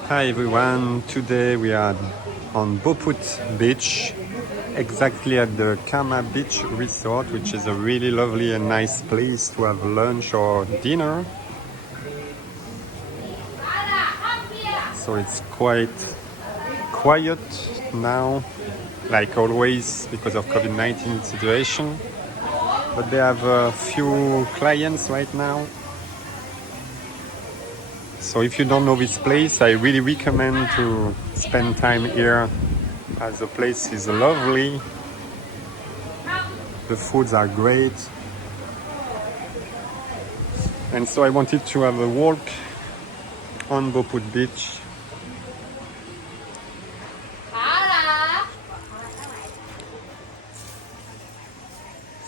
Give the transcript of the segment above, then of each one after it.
Hi everyone, today we are on Boput Beach, exactly at the Kama Beach Resort, which is a really lovely and nice place to have lunch or dinner. So it's quite quiet now, like always because of COVID-19 situation. But they have a few clients right now. So if you don't know this place, I really recommend to spend time here as the place is lovely. The foods are great. And so I wanted to have a walk on Boput Beach.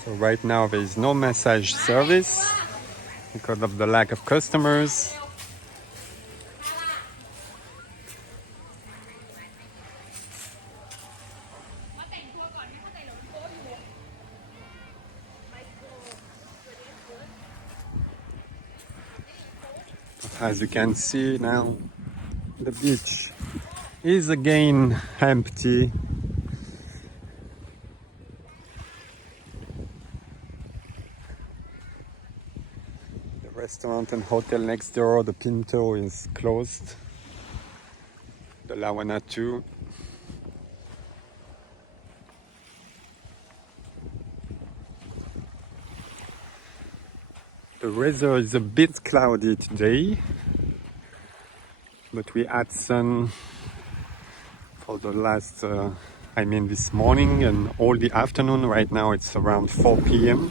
So right now there is no massage service because of the lack of customers. As you can see now, the beach is again empty. The restaurant and hotel next door, the Pinto, is closed. The Lawana too. The weather is a bit cloudy today, but we had sun for the last, this morning and all the afternoon. Right now it's around 4 p.m.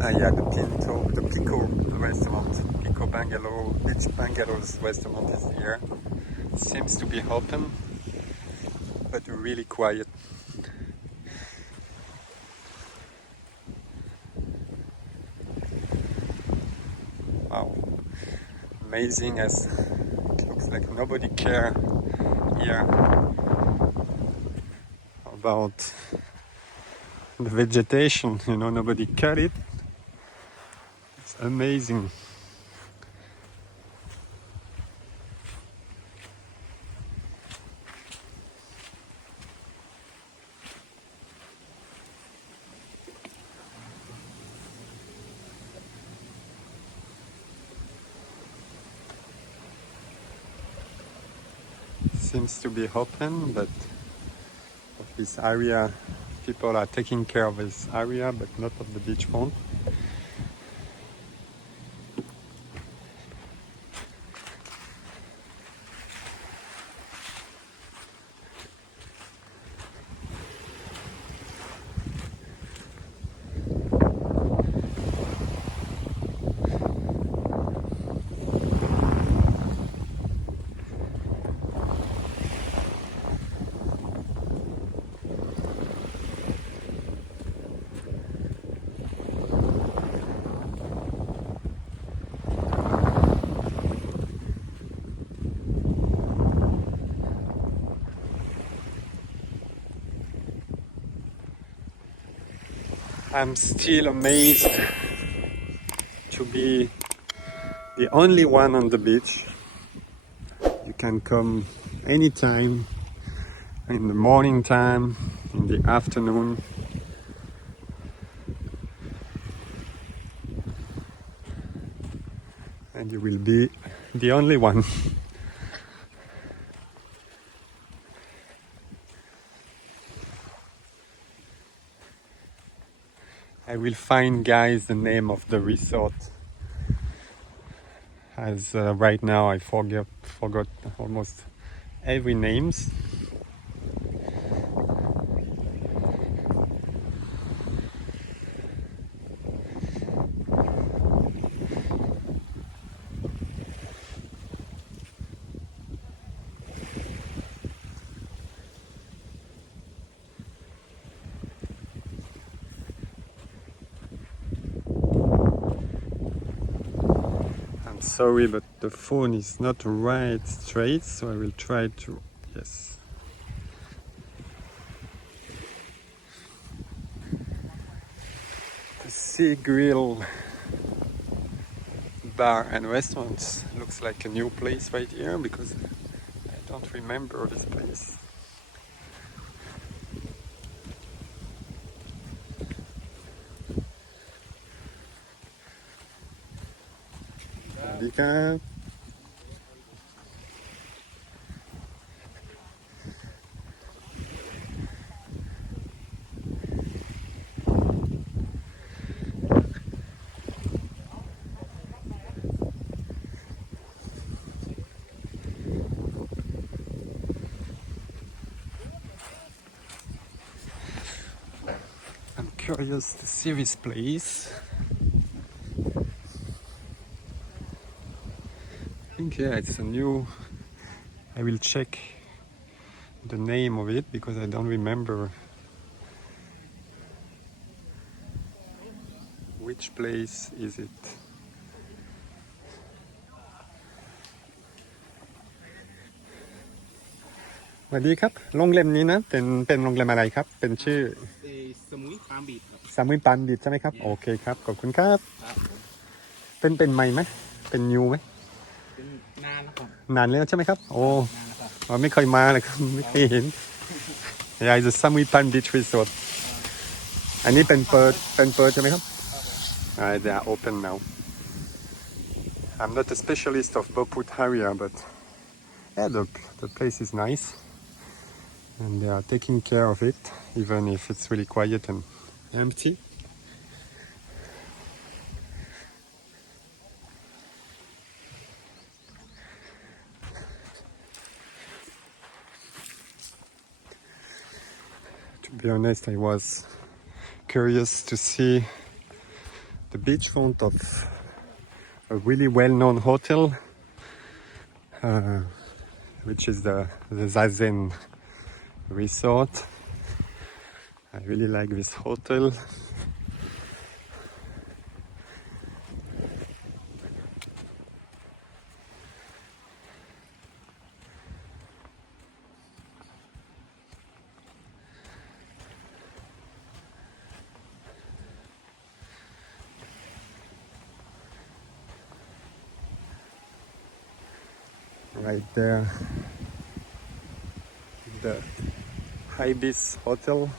Yeah, the Pinto, the Pico restaurant, Pico Bungalow, Beach Bungalows restaurant is here. Seems to be open, but really quiet. Wow, amazing as it looks like nobody care here about the vegetation, nobody cut it. It's amazing. Seems to be open, but of this area, people are taking care of this area, but not of the beachfront. I'm still amazed to be the only one on the beach. You can come anytime, in the morning time, in the afternoon. And you will be the only one. I will find, guys, the name of the resort. As right now I forgot almost every names. Sorry, but the phone is not right straight, so I will try to, yes. Sea Grill bar and restaurants. Looks like a new place right here because I don't remember this place. Dika. I'm curious to see this place. I think yeah, it's a new. I will check the name of it because I don't remember which place is it. สวัสดีครับโรงแรมนี้นะเป็นโรงแรมอะไรครับเป็นชื่อสมุยปามบีดครับ สามุยปันดิตใช่ไหมครับโอเคครับขอบคุณครับเป็นใหม่ไหมเป็นนิวไหมเป็นนานแล้วครับนานแล้วใช่ไหมครับโอ้ นานแล้วครับ ไม่เคยมาเลยครับไม่เคยเห็น Yeah it's a Samui Pan Beach Resort อันนี้เป็นเปิดใช่ไหมครับthey are open now I'm not a specialist of Boput area but yeah the place is nice and they are taking care of it even if it's really quiet and empty. To be honest, I was curious to see the beachfront of a really well-known hotel, which is the Zazen Resort. I really like this hotel. Right there, the Ibis Hotel.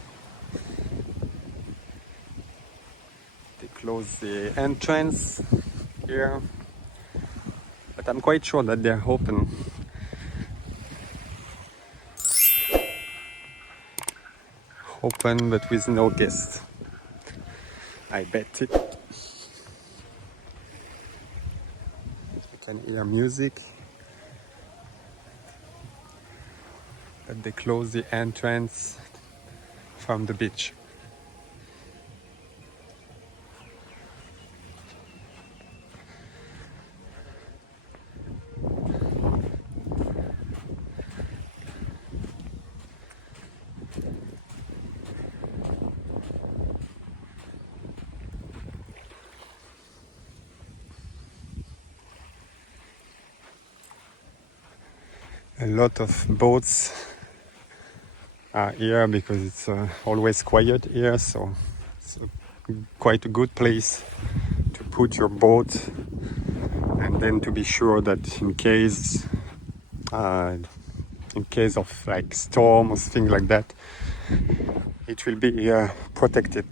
They close the entrance here, but I'm quite sure that they're open. Open, but with no guests. I bet it. You can hear music. But they close the entrance from the beach. A lot of boats are here because it's always quiet here, so it's quite a good place to put your boat and then to be sure that in case of like storm or things like that, it will be protected.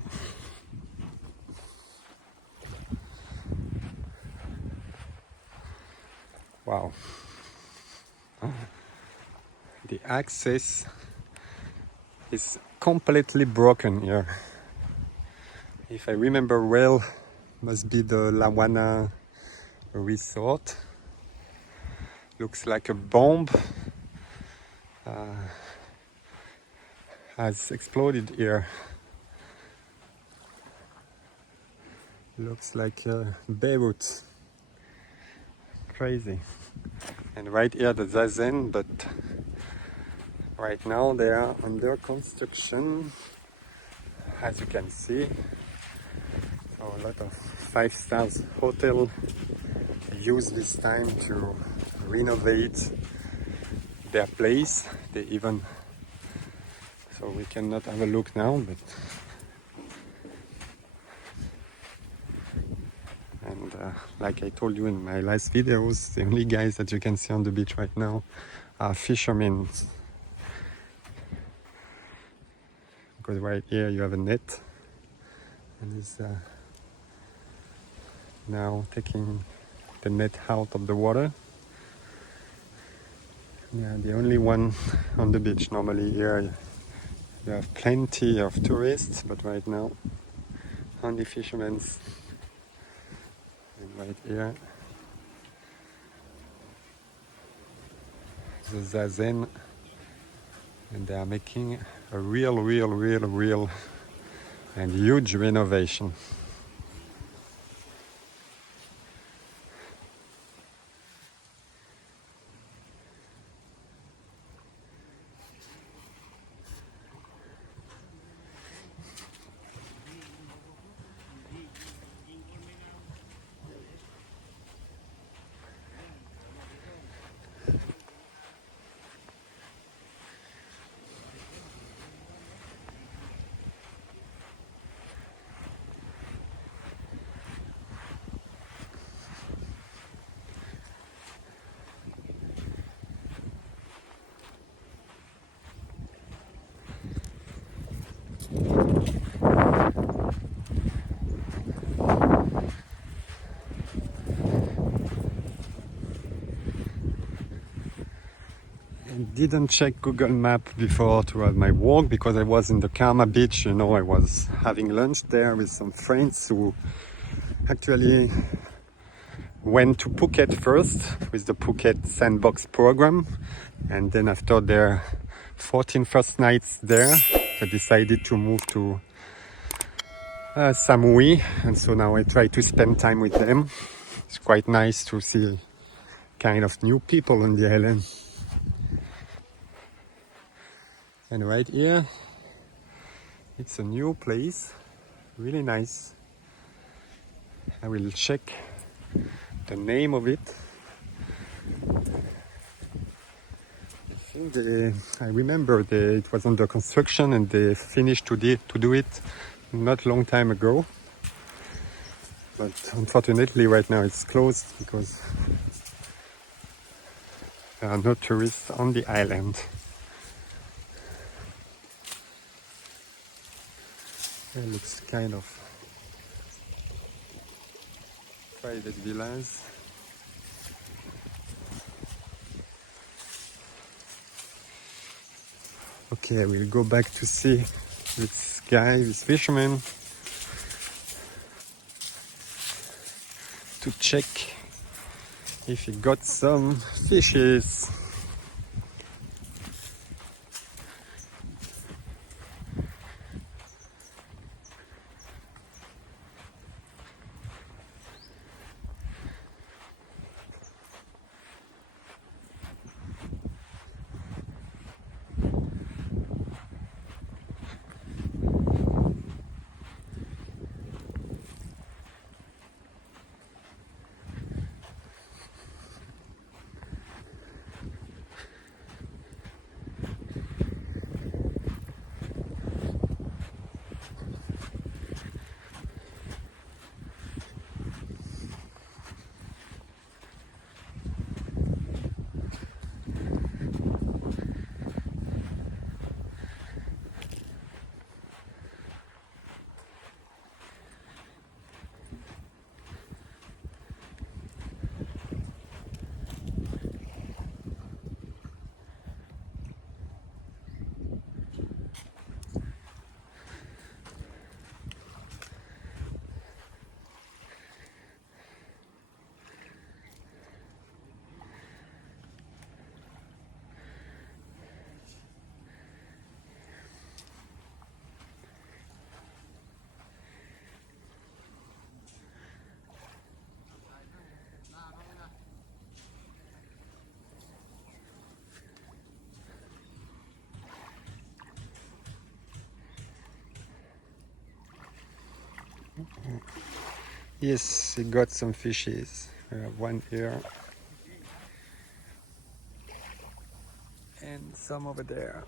Wow. The access is completely broken here. If I remember well, must be the Lawana Resort. Looks like a bomb has exploded here. Looks like Beirut. Crazy. And right here the Zazen, but right now they are under construction, as you can see. So a lot of 5-star hotel use this time to renovate their place. They even, so we cannot have a look now, but like I told you in my last videos, the only guys that you can see on the beach right now are fishermen. Because right here you have a net, and he's now taking the net out of the water. Yeah, the only one on the beach. Normally here you have plenty of tourists, but right now only fishermen. And right here the Zazen, and they are making a real and huge renovation. I didn't check Google Map before to have my walk because I was in the Karma beach. You know, I was having lunch there with some friends who actually went to Phuket first with the Phuket Sandbox program, and then after their 14 first nights there, they decided to move to Samui, and so now I try to spend time with them. It's quite nice to see kind of new people on the island. And right here, it's a new place, really nice. I will check the name of it. I remember it was under construction and they finished to do it not long time ago. But unfortunately right now it's closed because there are no tourists on the island. It looks kind of private villas. Okay, I will go back to see this guy, this fisherman, to check if he got some fishes. Yes, he got some fishes. We have one here and some over there.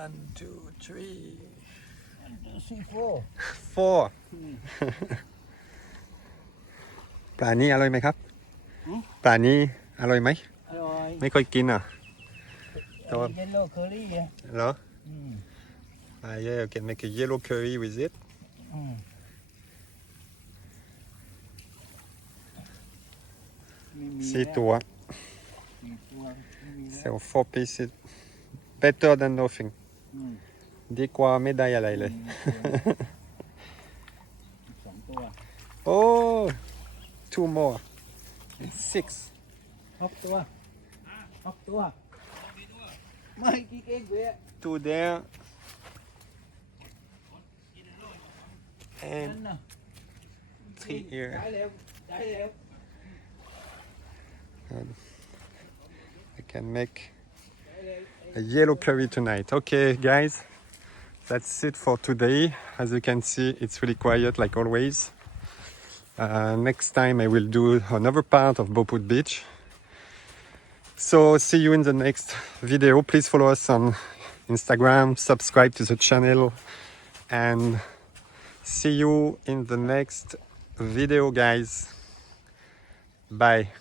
1, 2, 3, 4 4 ปลานี้อร่อยไหมครับ ปลานี้อร่อยไหม อร่อย ไม่เคยกินอ่ะ แต่ว่า เยลโล่เคอรี่อ่ะ เหรอ yeah you can make a yellow curry with it 4 ตัว so 4 pieces better than nothing ดีกว่าไม่ได้อะไรเลย 2 ตัว oh 2 more 6 6 ตัว 6 ตัว ไม่กี่เก่งเว้ย 2 there and นั่นน่ะ 3 here ได้แล้วได้แล้ว I can make a yellow curry tonight. Okay, guys, that's it for today. As you can see, it's really quiet like always. Next time I will do another part of Boput Beach. So see you in the next video. Please follow us on Instagram, subscribe to the channel, and see you in the next video, guys. Bye.